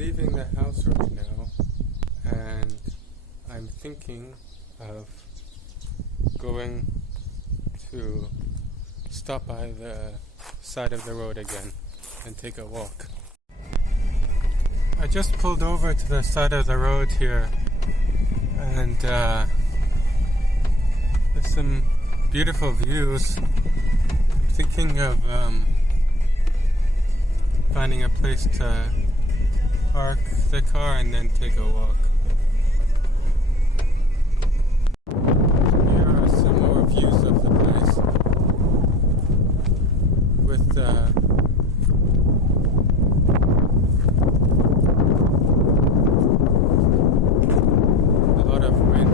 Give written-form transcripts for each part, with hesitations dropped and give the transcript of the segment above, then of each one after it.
leaving the house right now, and I'm thinking of going to stop by the side of the road again and take a walk. I just pulled over to the side of the road here, and there's some beautiful views. I'm thinking of finding a place to park the car and then take a walk. Here are some more views of the place with a lot of wind.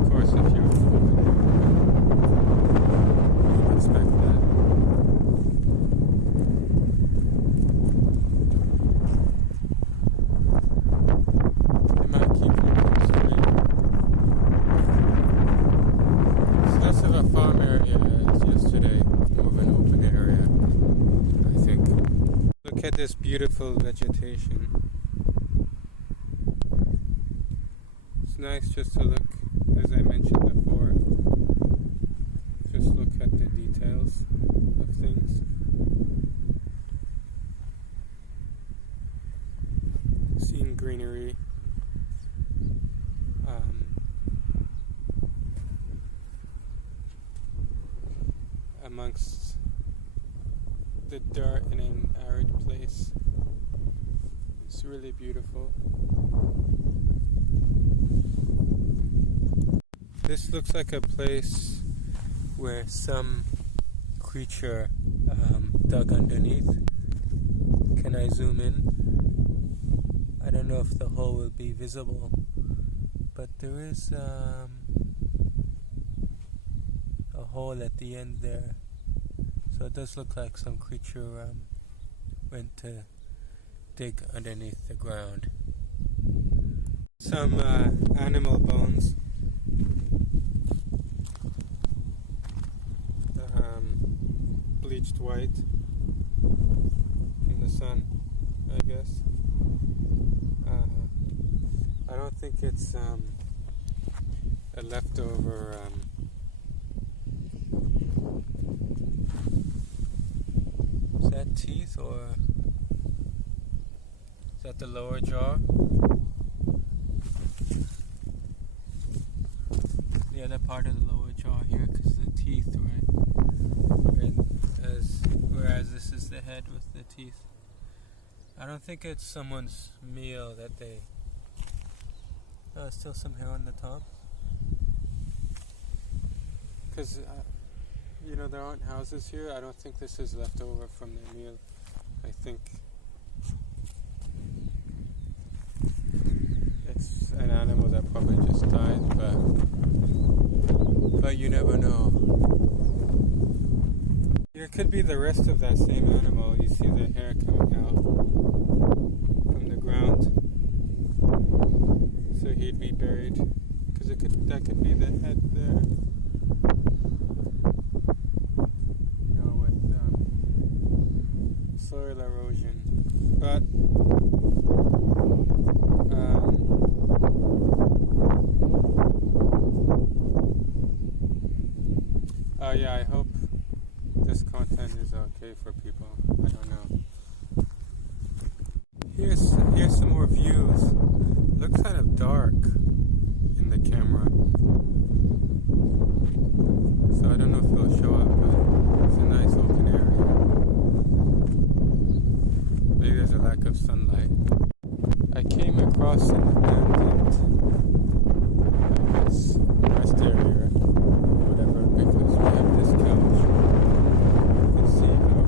Of course, if you're you can expect that. Look at this beautiful vegetation. It's nice just to look, as I mentioned before, just look at the details of things. Seeing greenery. Amongst the dirt in an arid place. It's really beautiful. This looks like a place where some creature dug underneath. Can I zoom in? I don't know if the hole will be visible, but there is a hole at the end there. So it does look like some creature went to dig underneath the ground. Some animal bones. Bleached white in the sun, I guess. I don't think it's a leftover is that teeth, or is that the lower jaw? The other part of the lower jaw here, because the teeth, right? Whereas this is the head with the teeth. I don't think it's someone's meal that they... Oh, still some hair on the top. Because... you know, there aren't houses here. I don't think this is left over from their meal. I think it's an animal that probably just died, but you never know. Here could be the rest of that same animal. You see the hair coming out from the ground. So he'd be buried, because that could be the head there. Soil erosion, but yeah, I hope this content is okay for people. I don't know. Here's some more views. It looks kind of dark in the camera, so I don't know if it'll show up, but it's a nice open area. Maybe there's a lack of sunlight. I came across an abandoned, I guess, rest area, whatever, because we have this couch. You can see how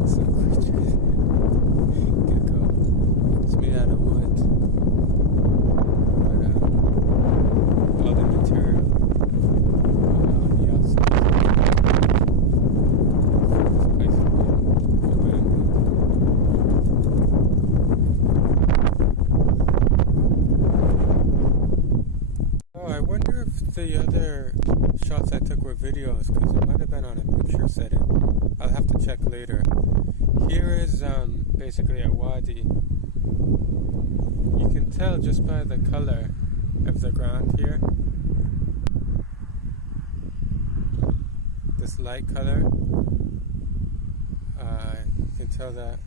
it's some creatures. Gecko. It's made out of wood. But all the material on the outside. The other shots I took were videos, because it might have been on a picture setting. I'll have to check later. Here is basically a wadi. You can tell just by the color of the ground here. This light color. You can tell that.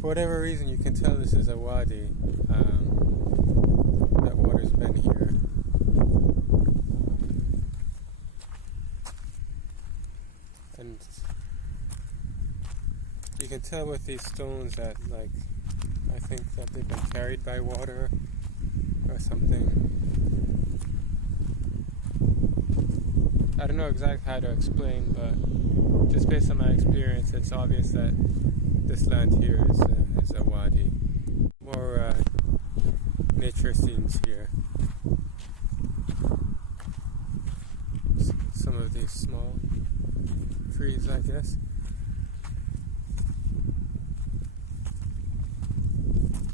For whatever reason, you can tell this is a wadi. That water's been here. And you can tell with these stones that, like, I think that they've been carried by water or something. I don't know exactly how to explain, but just based on my experience, it's obvious that this land here is a wadi. More nature scenes here. Some of these small trees, I guess.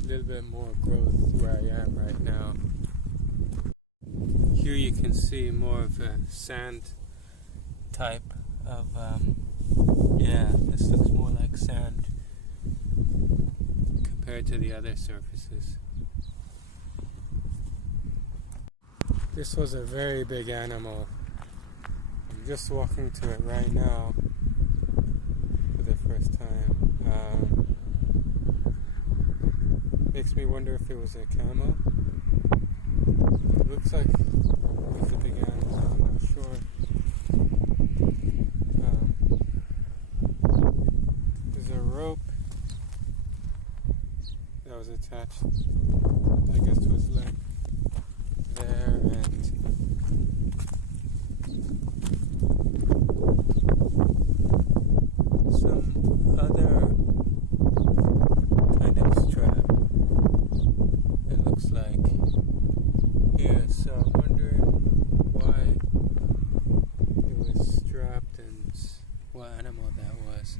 A little bit more growth where I am right now. Here you can see more of a sand type of, this looks more like sand compared to the other surfaces. This was a very big animal. I'm just walking to it right now for the first time. Makes me wonder if it was a camel. It looks like it's a big animal, I'm not sure. There's a rope that was attached, I guess, to his leg there, and some other kind of strap, it looks like, here. So I'm wondering why it was strapped and what animal that was.